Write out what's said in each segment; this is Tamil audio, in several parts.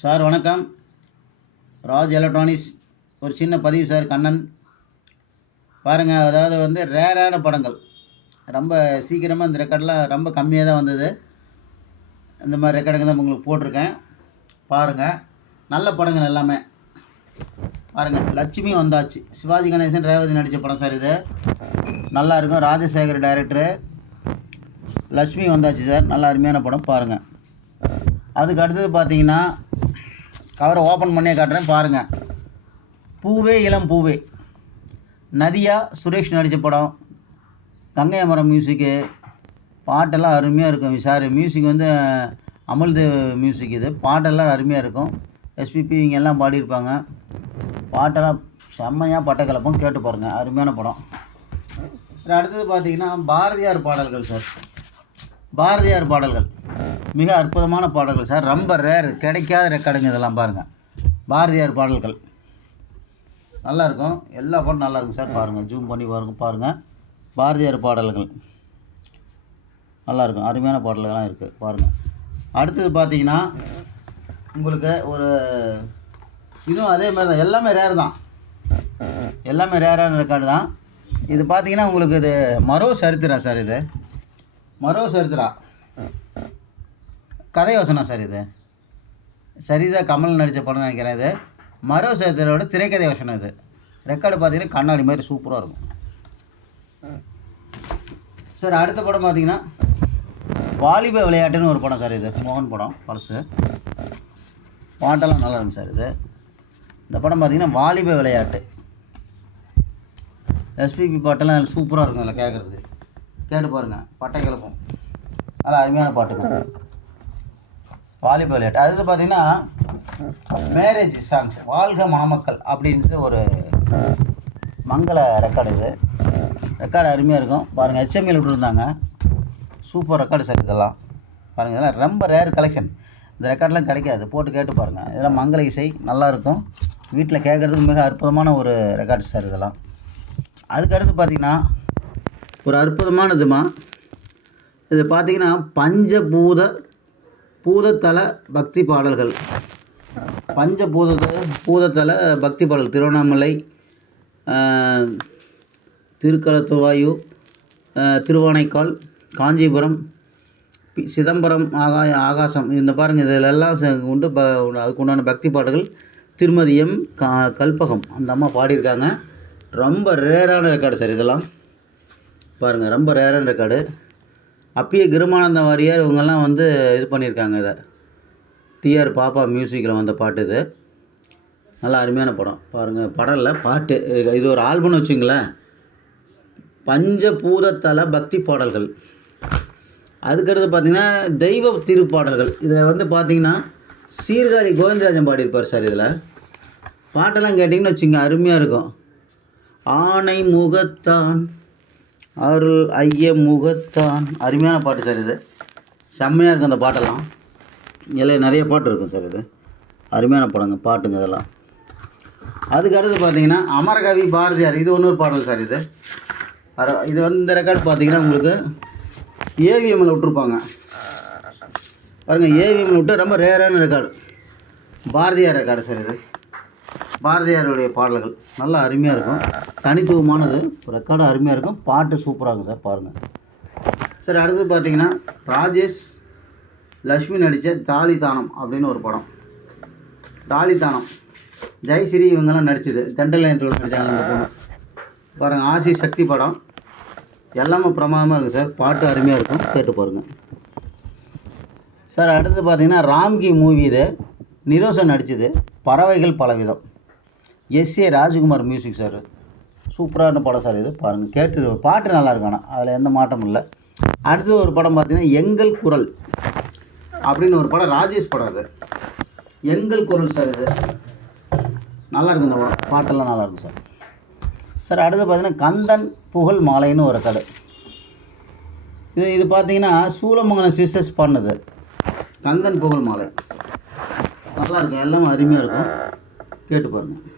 சார் வணக்கம். ராஜ் எலக்ட்ரானிக்ஸ் ஒரு சின்ன பதிவு சார். கண்ணன் பாருங்கள், அதாவது ரேரான படங்கள் ரொம்ப சீக்கிரமாக இந்த ரெக்கார்டெலாம் ரொம்ப கம்மியாக தான் வந்தது. இந்த மாதிரி ரெக்கார்டுங்க தான் உங்களுக்கு போட்டிருக்கேன். பாருங்கள், நல்ல படங்கள் எல்லாமே பாருங்கள். லட்சுமி வந்தாச்சு, சிவாஜி கணேசன் ரேவதி நடித்த படம் சார். இது நல்லா இருக்கும். ராஜசேகர் டைரக்டரு. லட்சுமி வந்தாச்சு சார், நல்ல அருமையான படம். பாருங்கள். அதுக்கு அடுத்தது பார்த்தீங்கன்னா, கவரை ஓப்பன் பண்ணியே காட்டுறேன் பாருங்கள். பூவே இளம் பூவே, நதியா சுரேஷ் நடித்த படம். கங்கை அமரம் மியூசிக்கு, பாட்டெல்லாம் அருமையாக இருக்கும் சார். Music அமுல்தேவ் music. இது பாட்டெல்லாம் அருமையாக இருக்கும். எஸ்பிபி இவங்க எல்லாம் பாடியிருப்பாங்க. பாட்டெல்லாம் செம்மையாக பட்டை கலப்பம். கேட்டு பாருங்கள், அருமையான படம் சார். அடுத்தது பார்த்தீங்கன்னா பாரதியார் பாடல்கள் சார். பாரதியார் பாடல்கள் மிக அற்புதமான பாடல்கள் சார். ரொம்ப ரேர், கிடைக்காத ரெக்கார்டுங்க இதெல்லாம். பாருங்கள், பாரதியார் பாடல்கள் நல்லாயிருக்கும். எல்லா பாட்டும் நல்லாயிருக்கும் சார். பாருங்கள், ஜூம் பண்ணி பாருங்கள். பாரதியார் பாடல்கள் நல்லாயிருக்கும். அருமையான பாடல்கள்லாம் இருக்குது பாருங்கள். அடுத்தது பார்த்தீங்கன்னா உங்களுக்கு ஒரு இதுவும் அதே மாதிரி தான். எல்லாமே ரேர் தான், எல்லாமே ரேரான ரெக்கார்டு தான். இது பார்த்தீங்கன்னா உங்களுக்கு இது மரோ சரித்திரா சார். இது மரோ சரித்திரா கதை யோசனை சார். இது சரிதா கமல் நடித்த படம் நினைக்கிறேன். இது மரோ சரித்திரோட திரைக்கதை யோசனை. இது ரெக்கார்டு பார்த்தீங்கன்னா கண்ணாடி மாதிரி சூப்பராக இருக்கும் சார். அடுத்த படம் பார்த்தீங்கன்னா வாலிப விளையாட்டுன்னு ஒரு படம் சார். இது மோகன் படம் பழசு. பாட்டெல்லாம் நல்லா இருக்கும் சார். இது இந்த படம் பார்த்தீங்கன்னா வாலிப விளையாட்டு. எஸ்பிபி பாட்டெல்லாம் சூப்பராக இருக்கும். அதில் கேட்குறதுக்கு கேட்டு பாருங்கள், பட்டை கிளப்போம். நல்லா அருமையான பாட்டுங்க. வாலிப விளையாட்டு. அடுத்து பார்த்தீங்கன்னா மேரேஜ் சாங்ஸ், வாழ்க மாமக்கள் அப்படின்ட்டு ஒரு மங்கள ரெக்கார்டு. இது ரெக்கார்டு அருமையாக இருக்கும் பாருங்கள். HML விட்டுருந்தாங்க. Super record sir. இதெல்லாம் பாருங்கள், இதெல்லாம் ரொம்ப ரேர் கலெக்ஷன். இந்த ரெக்கார்டெலாம் கிடைக்காது. போட்டு கேட்டு பாருங்கள். இதெல்லாம் மங்கள இசை நல்லாயிருக்கும். வீட்டில் கேட்குறதுக்கு மிக அற்புதமான ஒரு ரெக்கார்டு சார் இதெல்லாம். அதுக்கடுத்து பார்த்திங்கன்னா ஒரு அற்புதமானதுமா, இது பார்த்திங்கன்னா பூதத்தல பக்தி பாடல்கள். பூதத்தல பக்தி பாடல். திருவண்ணாமலை, திருக்கலத்துவாயு, திருவானைக்கால், காஞ்சிபுரம், சிதம்பரம், ஆகாசம். இந்த பாருங்கள், இதிலெல்லாம் உண்டு. அதுக்கு உண்டான பக்தி பாடல்கள். திருமதி எம் கல்பகம் அந்த அம்மா பாடியிருக்காங்க. ரொம்ப ரேரான ரெக்கார்டு சார் இதெல்லாம். பாருங்கள், ரொம்ப ரேரான ரெக்கார்டு. அப்பயே கிருமானந்த வாரியார் இவங்கெல்லாம் இது பண்ணியிருக்காங்க. இதை டிஆர் பாப்பா மியூசிக்கில் வந்த பாட்டு. இது நல்லா அருமையான படம். பாருங்கள், படம் இல்லை பாட்டு. இது ஒரு ஆல்பம்னு வச்சுங்களேன். பஞ்சபூதத்தல பக்தி பாடல்கள். அதுக்கடுத்து பார்த்திங்கன்னா தெய்வ திருப்பாடல்கள். இதில் பார்த்திங்கன்னா சீர்காழி கோவிந்தராஜன் பாடியிருப்பார் சார். இதில் பாட்டெல்லாம் கேட்டிங்கன்னு வச்சுங்க, அருமையாக இருக்கும். ஆனை முகத்தான் அருள் ஐய முகத்தான், அருமையான பாட்டு சார். இது செம்மையாக இருக்கும். அந்த பாட்டெல்லாம் இதில் நிறைய பாட்டு இருக்கும் சார். இது அருமையான படங்க பாட்டுங்க இதெல்லாம். அதுக்கு அடுத்து பார்த்தீங்கன்னா அமரகவி பாரதியார். இது இன்னொரு பாடல் சார். இது இந்த ரெக்கார்டு பார்த்தீங்கன்னா உங்களுக்கு ஏவிஎம்மில் விட்டுருப்பாங்க பாருங்கள். ஏவிஎம்மில் விட்டு ரொம்ப ரேரான ரெக்கார்டு. Bharathiyar record sir. இது பாரதியாருடைய பாடல்கள் நல்லா அருமையாக இருக்கும். தனித்துவமானது ரெக்கார்டு, அருமையாக இருக்கும். பாட்டு சூப்பராக இருக்கும் சார். பாருங்கள் சார். அடுத்தது பார்த்தீங்கன்னா ராஜேஷ் லக்ஷ்மி நடித்த தாலிதானம் அப்படின்னு ஒரு படம். தாலிதானம் ஜெயஸ்ரீ இவங்கெல்லாம் நடிச்சது. தெண்டல் நேரத்தில் நடித்தாங்க அந்த பொண்ணு. பாருங்கள், ஆசி சக்தி படம். எல்லாமே பிரமாதமாக இருக்குது சார். பாட்டு அருமையாக இருக்கும். கேட்டு பாருங்கள் சார். அடுத்தது பார்த்தீங்கன்னா ராம்கி மூவி. இது நிரோசன் நடித்தது. பறவைகள் பலவிதம். S A Rajkumar music sir. சூப்பரான படம் சார். இது பாருங்கள், கேட்டு பாட்டு நல்லா இருக்கும். ஆனால் அதில் எந்த மாற்றமும் இல்லை. அடுத்தது ஒரு படம் பார்த்திங்கன்னா எங்கள் குரல் அப்படின்னு ஒரு படம். ராஜேஷ் படம். அது எங்கள் குரல் சார். இது நல்லாயிருக்கும் இந்த படம். பாட்டெல்லாம் நல்லாயிருக்கும் சார். சார் அடுத்து பார்த்திங்கன்னா கந்தன் புகழ் மாலைன்னு ஒரு கடை. இது பார்த்திங்கன்னா சூலமங்கலம் சிஸ்டர்ஸ் பண்ணது. கந்தன் புகழ் மாலை நல்லாயிருக்கும். எல்லாமே அருமையாக இருக்கும். கேட்டு பாருங்கள்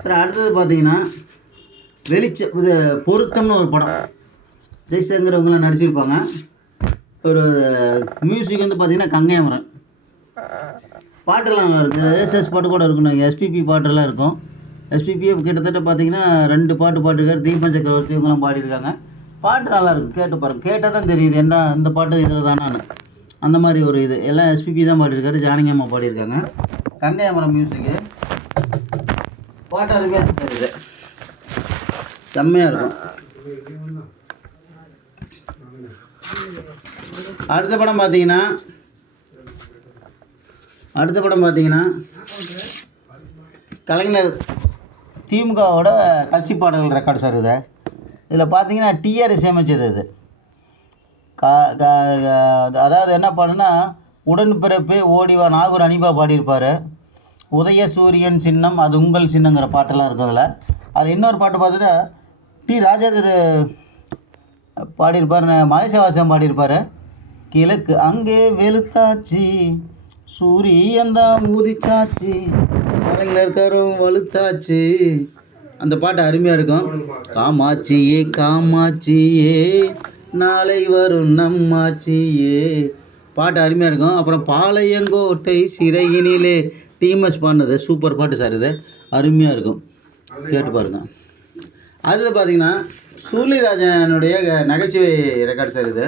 சார். அடுத்தது பார்த்தீங்கன்னா இது பொருத்தம்னு ஒரு படம். ஜெய்சங்கர் இவங்கெல்லாம் நடிச்சிருப்பாங்க. ஒரு மியூசிக் வந்து பார்த்திங்கன்னா கங்கையமரன். பாட்டெல்லாம் நல்லா இருக்குது. ஏஎஸ்எஸ் பாட்டு கூட இருக்கணும். எஸ்பிபி பாட்டெல்லாம் இருக்கும். எஸ்பிபியை கிட்டத்தட்ட பார்த்திங்கன்னா 2 பாட்டு பாடிருக்காரு. தீபன் சக்கரவர்த்தி இவங்கெல்லாம் பாடியிருக்காங்க. பாட்டு நல்லாயிருக்கும், கேட்டு பாருங்கள். கேட்டால் தான் தெரியுது என்ன இந்த பாட்டு இதில் தானான்னு. அந்த மாதிரி ஒரு இது எல்லாம் எஸ்பிபி தான் பாடியிருக்காரு. ஜானகி அம்மா பாடியிருக்காங்க. கங்கையமரம் மியூசிக்கு பாட்டு அருமையாக இருக்கும் சார். இது செம்மையாக இருக்கும். அடுத்த படம் பார்த்தீங்கன்னா கலைஞர் திமுகவோட கட்சி பாடல்கள் ரெக்கார்டு சார். இதில் பார்த்தீங்கன்னா டிஆர் இசையமைச்சது. இது அதாவது என்ன பாடுன்னா, உடன்பிறப்பே ஓடிவா நாகூர் அனிபா பாடியிருப்பார். உதய சூரியன் சின்னம் அது உங்கள் சின்னங்கிற பாட்டெல்லாம் இருக்கும். அதில் இன்னொரு பாட்டு பார்த்தீங்கன்னா டி ராஜேந்தர் பாடியிருப்பார். மலேசியாவாசியம் பாடியிருப்பார். கிழக்கு அங்கே வெளுத்தாச்சு சூரியந்தான் உதிச்சாச்சு கலைஞர் கரும் வலுத்தாச்சு. அந்த பாட்டு அருமையாக இருக்கும். காமாட்சியே காமாட்சியே நாளை வரும் நம்மாட்சியே பாட்டு அருமையாக இருக்கும். அப்புறம் பாளையங்கோட்டை சிறையினிலே டிஎம்எஸ் பாடினது சூப்பர் பாட்டு சார். இது அருமையாக இருக்கும், கேட்டு பாருங்க. அதில் பார்த்தீங்கன்னா சூரியராஜனுடைய நகைச்சுவை ரெக்கார்டு சார். இது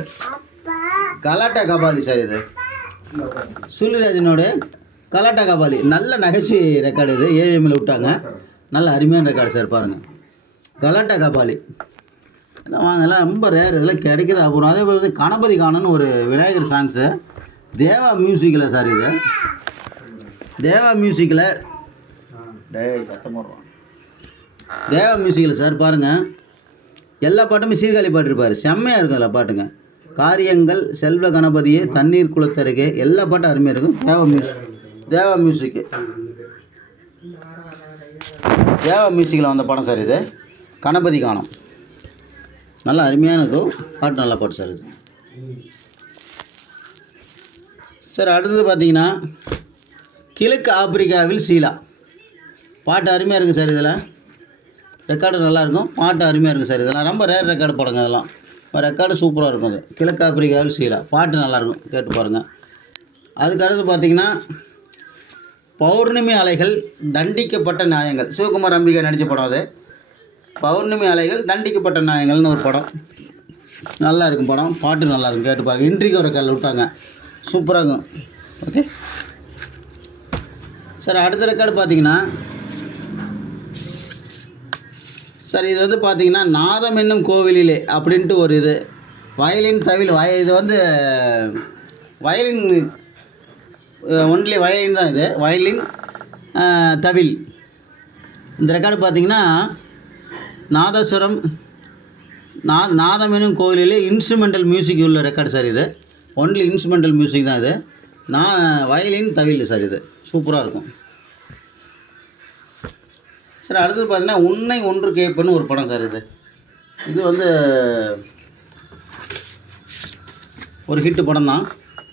கலாட்டா கபாலி சார். இது சூரியராஜனோட கலாட்டா கபாலி நல்ல நகைச்சுவை ரெக்கார்டு. இது ஏஎம்மில் விட்டாங்க. நல்ல அருமையான ரெக்கார்டு சார். பாருங்கள், கலாட்டா கபாலி எல்லாம் வாங்க, எல்லாம் ரொம்ப ரேர், இதெல்லாம் கிடைக்கிற அப்புறம். அதே போல் கணபதி காணன்னு ஒரு விநாயகர் சாங்ஸு தேவா மியூசிக்கில் சார். இது தேவா மியூசிக்கில் சத்தம் போடுறோம். தேவா மியூசிக்கில் சார் பாருங்கள், எல்லா பாட்டுமே சீர்காழி பாட்டிருப்பார். செம்மையாக இருக்கும் அதில் பாட்டுங்க. காரியங்கள் செல்வ கணபதியே தண்ணீர் குளத்தருகே எல்லா பாட்டும் அருமையாக இருக்கும். தேவா மியூசிக்கில் வந்த படம் சார். இது கணபதி காணம் நல்லா அருமையான இருக்கும். பாட்டு நல்ல பாட்டு சார். இது சார் அடுத்தது பார்த்தீங்கன்னா கிழக்கு ஆப்பிரிக்காவில் சீலா பாட்டு அருமையாக இருக்குது சார். இதில் ரெக்கார்டு நல்லாயிருக்கும், பாட்டு அருமையாக இருக்குது சார். இதெல்லாம் ரொம்ப ரேர் ரெக்கார்டு படங்க. இதெல்லாம் ரெக்கார்டு சூப்பராக இருக்கும். அது கிழக்கு ஆப்பிரிக்காவில் சீலா பாட்டு நல்லாயிருக்கும், கேட்டு பாருங்கள். அதுக்கு அடுத்து பார்த்தீங்கன்னா பௌர்ணமி அலைகள் தண்டிக்கப்பட்ட நியாயங்கள் சிவகுமார் அம்பிகா நடித்த படம். அது பௌர்ணமி அலைகள் தண்டிக்கப்பட்ட நியாயங்கள்னு ஒரு படம். நல்லா இருக்கும் படம், பாட்டு நல்லாயிருக்கும், கேட்டு பாருங்கள். இன்ட்ரிக்கு ஒரு கல் விட்டாங்க, சூப்பராக இருக்கும். Okay sir. அடுத்த ரெக்கார்டு பார்த்தீங்கன்னா சார், இது வந்து பார்த்தீங்கன்னா நாதம் என்னும் கோவிலிலே அப்படின்ட்டு ஒரு இது வயலின் தவில் இது வந்து வயலின் ஒன்லி வயலின் தான். இது வயலின் தவில். இந்த ரெக்கார்டு பார்த்தீங்கன்னா நாதஸ்வரம் நாதம் என்னும் கோவிலிலே இன்ஸ்ட்ருமெண்டல் மியூசிக் உள்ள ரெக்கார்டு சார். இது ஒன்லி இன்ஸ்ட்ருமெண்டல் மியூசிக் தான். இது வயலின் தவில் சார். இது சூப்பராக இருக்கும் சார். அடுத்தது பார்த்தீங்கன்னா உன்னை ஒன்று கேட்பேன்னு ஒரு படம் சார். இது வந்து ஒரு ஹிட்டு படம் தான்,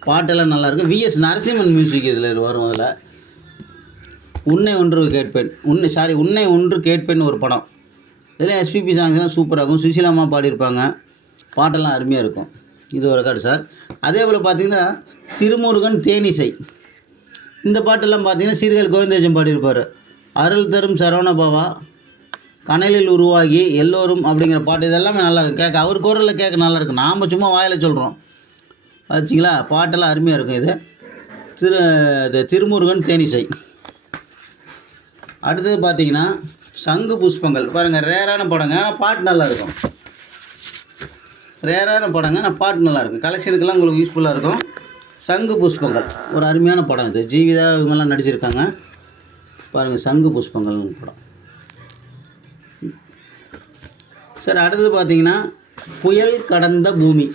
பாட்டெல்லாம் நல்லாயிருக்கு. விஎஸ் நரசிம்மன் மியூசிக் இதில் வரும். அதில் உன்னை ஒன்று கேட்பேன் ஒரு படம். இதில் எஸ்பிபி சாங்ஸ்லாம் சூப்பராக இருக்கும். சுஷீலாமா பாடியிருப்பாங்க, பாட்டெல்லாம் அருமையாக இருக்கும். இது ஒரு ரெக்கார்டு சார். அதே போல் பார்த்திங்கன்னா திருமுருகன் தேனிசை இந்த பாட்டெல்லாம் பார்த்திங்கன்னா சீர்காழி கோவிந்தராஜன் பாடியிருப்பார். அருள் தரும் சரவணபவா கனலில் உருவாகி எல்லோரும் அப்படிங்கிற பாட்டு இதெல்லாமே நல்லாயிருக்கும் கேட்க. அவர் குரலில் கேட்க நல்லாயிருக்கும், நாம் சும்மா வாயில் சொல்கிறோம் வச்சிங்களா. பாட்டெல்லாம் அருமையாக இருக்கும். இது திருமுருகன் தேனிசை. அடுத்தது பார்த்திங்கன்னா சங்கு புஷ்பங்கள் பாருங்கள், ரேரான படங்க, ஆனால் பாட்டு நல்லாயிருக்கும். ரேரான படங்க, ஆனால் பாட்டு நல்லாயிருக்கும். கலெக்ஷனுக்கெல்லாம் உங்களுக்கு யூஸ்ஃபுல்லாக இருக்கும். சங்கு புஷ்பங்கள் ஒரு அருமையான படம். இது ஜீவிதா இவங்கெல்லாம் நடிச்சிருக்காங்க பாருங்கள். சங்கு புஷ்பங்கள் படம் சார். அடுத்தது பார்த்தீங்கன்னா புயல் கடந்த பூமி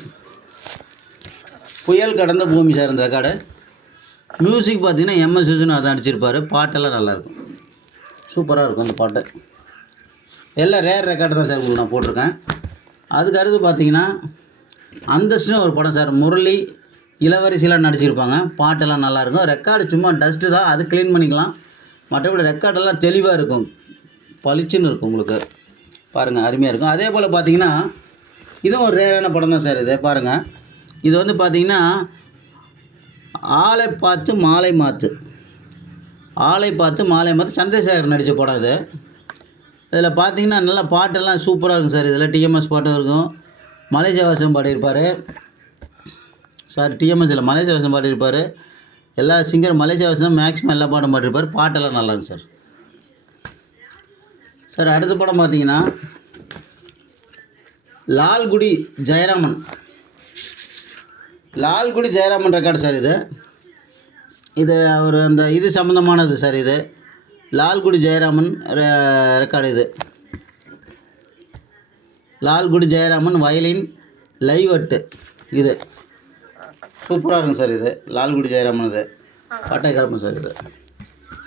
சார். இந்த ரெக்கார்டு மியூசிக் பார்த்தீங்கன்னா எம்எஸ் விஸ்வநாதன் நடிச்சிருப்பார். பாட்டெல்லாம் நல்லாயிருக்கும், சூப்பராக இருக்கும் அந்த பாட்டு. எல்லாம் ரேர் ரெக்கார்டு தான் சார் உங்களுக்கு நான் போட்டிருக்கேன். அதுக்கு அடுத்து பார்த்தீங்கன்னா அந்தஸ்துன்னு ஒரு படம் சார். முரளி இளவரசிலாம் நடிச்சிருப்பாங்க, பாட்டெல்லாம் நல்லாயிருக்கும். ரெக்கார்டு சும்மா டஸ்ட்டு தான், அது க்ளீன் பண்ணிக்கலாம். மற்றபடி ரெக்கார்டெல்லாம் தெளிவாக இருக்கும், பளிச்சுன்னு இருக்கும் உங்களுக்கு. பாருங்கள், அருமையாக இருக்கும். அதே போல் பார்த்தீங்கன்னா இதுவும் ஒரு ரேரான படம் தான் சார். இது பாருங்கள், இது வந்து பார்த்திங்கன்னா ஆளை பார்த்து மாலை மாற்று, ஆளை பார்த்து மாலை மாற்று சந்திரசேகர் நடித்த படம் இது. இதில் பார்த்தீங்கன்னா நல்லா பாட்டெல்லாம் சூப்பராக இருக்கும் சார். இதில் டிஎம்எஸ் பாட்டும் இருக்கும், மலேசியா பாடியிருப்பார். சாரி, டிஎம்எஸ் இல்லை, மலேசியா பாடியிருப்பார். எல்லா சிங்கர் மலேசியா தான் மேக்ஸிமம் எல்லா பாட்டும் பாடியிருப்பார். பாட்டெல்லாம் நல்லாயிருக்கும் சார். சார் அடுத்த படம் பார்த்தீங்கன்னா லால்குடி ஜெயராமன். Lalgudi Jayaraman record sir. இது அவர் அந்த இது சம்மந்தமானது சார். இது Lalgudi Jayaraman record. Lalgudi Jayaraman violin live at. இது சூப்பராக இருக்கும் சார். இது லால்குடி ஜெயராமன் பாட்டை கிளம்பும் சார்.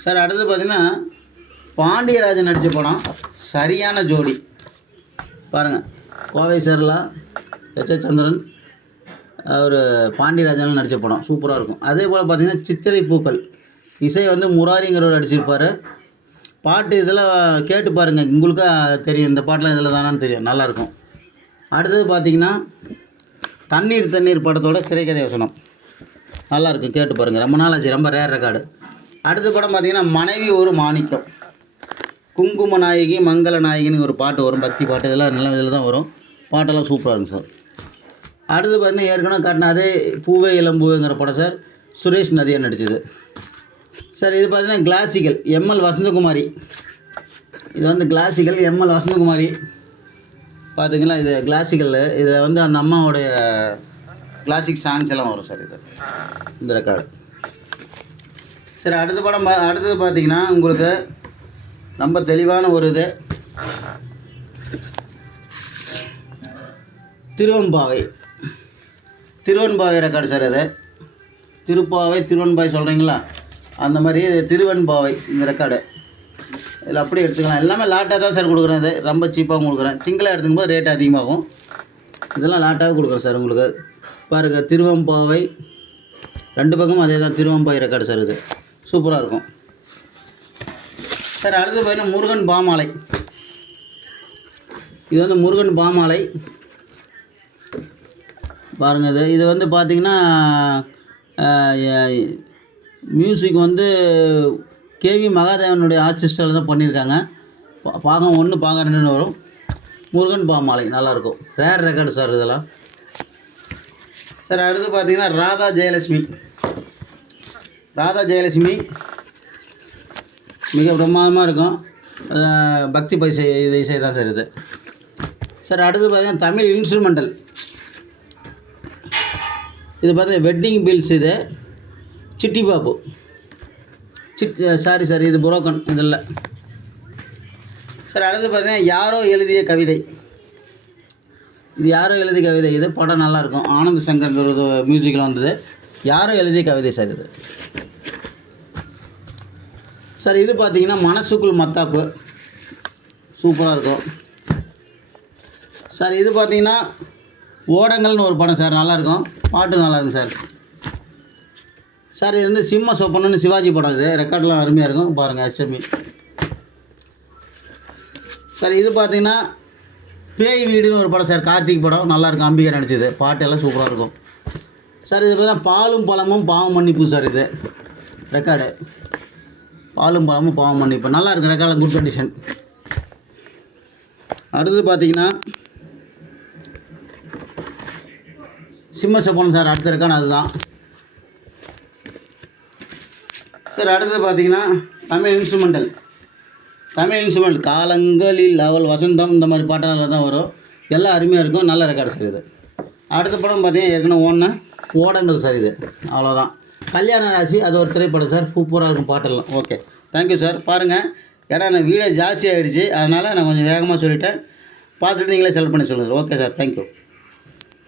சார் அடுத்து பார்த்திங்கன்னா பாண்டியராஜன் நடித்த படம் சரியான ஜோடி. பாருங்கள், கோவை சரளா, எச் சந்திரன், அவர் பாண்டியராஜன் நடித்த படம் சூப்பராக இருக்கும். அதே போல் பார்த்திங்கன்னா சித்திரை பூக்கள், இசை வந்து முராரிங்கிறவர் நடிச்சிருப்பார். பாட்டு இதெல்லாம் கேட்டு பாருங்கள், உங்களுக்கு தெரியும். இந்த பாட்டெலாம் இதில் தானான்னு தெரியும், நல்லாயிருக்கும். அடுத்தது பார்த்திங்கன்னா தண்ணீர் படத்தோட திரைக்கதை வசனம் நல்லாயிருக்கும், கேட்டு பாருங்கள். ரொம்ப நாள் ஆச்சு, ரொம்ப ரேர் ரெக்கார்டு. அடுத்த படம் பார்த்திங்கன்னா மனைவி ஒரு மாணிக்கம், குங்கும நாயகி மங்கள நாயகின்னு ஒரு பாட்டு வரும், பக்தி பாட்டு. இதெல்லாம் நல்லா இதில் தான் வரும், பாட்டெல்லாம் சூப்பராக இருக்கும் சார். அடுத்து பார்த்திங்கன்னா ஏற்கனவே காட்டின அதே பூவே இளம்பூவேங்கிற படம் சார், சுரேஷ் நதியா நடித்தது சார். இது பார்த்திங்கன்னா கிளாசிக்கல் எம்எல் வசந்தகுமாரி. இது வந்து கிளாசிக்கல் எம்எல் வசந்தகுமாரி பார்த்திங்களா. இது கிளாசிக்கல். இதில் வந்து அந்த அம்மாவுடைய கிளாசிக் சாங்ஸ் எல்லாம் வரும் சார். இந்த ரெக்கார்டு சார். அடுத்தது பார்த்திங்கன்னா உங்களுக்கு ரொம்ப தெளிவான ஒரு இது திருவெண்பாவை ரெக்கார்டு சார். அது திருவெண்பாவை சொல்கிறீங்களா, அந்த மாதிரி திருவெண்பாவை இந்த ரெக்கார்டு. இதில் அப்படியே எடுத்துக்கலாம். எல்லாமே லாட்டாக தான் சார் கொடுக்குறேன். இது ரொம்ப சீப்பாகவும் கொடுக்குறேன். சிங்கிளாக எடுத்துக்கும் போது ரேட் அதிகமாகும். இதெல்லாம் லாட்டாக கொடுக்குறேன் சார் உங்களுக்கு. பாருங்கள், திருவெம்பாவை 2 பக்கமும் அதே தான், திருவெம்பாவை ரெக்கார்டு சார். இது சூப்பராக இருக்கும் சார். அடுத்து பார்த்தீங்கன்னா முருகன் பாமாலை. இது வந்து முருகன் பாமாலை பாருங்கள். இது வந்து பார்த்திங்கன்னா மியூசிக் வந்து கேவி மகாதேவனுடைய ஆர்டிஸ்டால் தான் பண்ணியிருக்காங்க. பாகம் 1 பாகம் 2 வரும். முருகன் பாமாலை நல்லாயிருக்கும், ரேர் ரெக்கார்டு சார் இதெல்லாம். சார் அடுத்து பார்த்திங்கன்னா ராதா ஜெயலட்சுமி மிக பிரமாதமாக இருக்கும். பக்தி பைசை இது இசை தான் சார். இது சார் அடுத்து பார்த்திங்கன்னா தமிழ் இன்ஸ்ட்ருமெண்டல். இது பார்த்தீங்கன்னா வெட்டிங் பில்ஸ். இது சிட்டி பாபு சாரி சார், இது புரோக்கன் இதில் சார். அடுத்து பார்த்தீங்கன்னா யாரோ எழுதிய கவிதை. இது யாரோ எழுதிய கவிதை. இது படம் நல்லாயிருக்கும். ஆனந்த சங்கர்ங்கிறது மியூசிக்கில் வந்தது. யாரோ எழுதிய கவிதை சார். இது சார். இது பார்த்தீங்கன்னா மனசுக்குள் மத்தாப்பு சூப்பராக இருக்கும் சார். இது பார்த்தீங்கன்னா ஓடங்கள்னு ஒரு படம் சார், நல்லாயிருக்கும், பாட்டு நல்லாயிருக்கும் சார். சார் இது வந்து சிம்ம சொப்பனன்னு சிவாஜி படம். இது ரெக்கார்டெலாம் அருமையாக இருக்கும், பாருங்கள். HMI sir. இது பார்த்திங்கன்னா பேய் வீடுன்னு ஒரு படம் சார், கார்த்திக் படம், நல்லாயிருக்கும், அம்பிகை நடிச்சது, பாட்டு எல்லாம் சூப்பராக இருக்கும் சார். இது பார்த்தீங்கன்னா பாலும் பழமும் பாவம் மன்னிப்பு சார். இது ரெக்கார்டு பாலும் பழமும் பாவம் மன்னிப்பு நல்லாயிருக்கும், ரெக்கார்டு குட் கண்டிஷன். அடுத்தது பார்த்திங்கன்னா சிம்ம சொப்பனம் சார். அடுத்த ரெக்கார்டு அதுதான் சார். அடுத்தது பார்த்திங்கன்னா தமிழ் இன்ஸ்ட்ருமெண்டல் காலங்களில் அவள் வசந்தம், இந்த மாதிரி பாட்டெல்லாம் தான் வரும். எல்லாம் அருமையாக இருக்கும், நல்ல ரெக்கார்டு சார். இது அடுத்த படம் பார்த்திங்கன்னா ஏற்கனவே ஓடங்கள் சார். இது அவ்வளோதான். கல்யாண ராசி அது ஒரு திரைப்படம் சார், சூப்பராக இருக்கும் பாட்டெல்லாம். Okay, thank you sir. பாருங்கள், ஏன்னா நான் வீடியோ ஜாஸ்தி ஆகிடுச்சு, அதனால் நான் கொஞ்சம் வேகமாக சொல்லிட்டேன். பார்த்துட்டு நீங்களே செலக்ட் பண்ணி சொல்லுங்கள். Okay sir, thank you.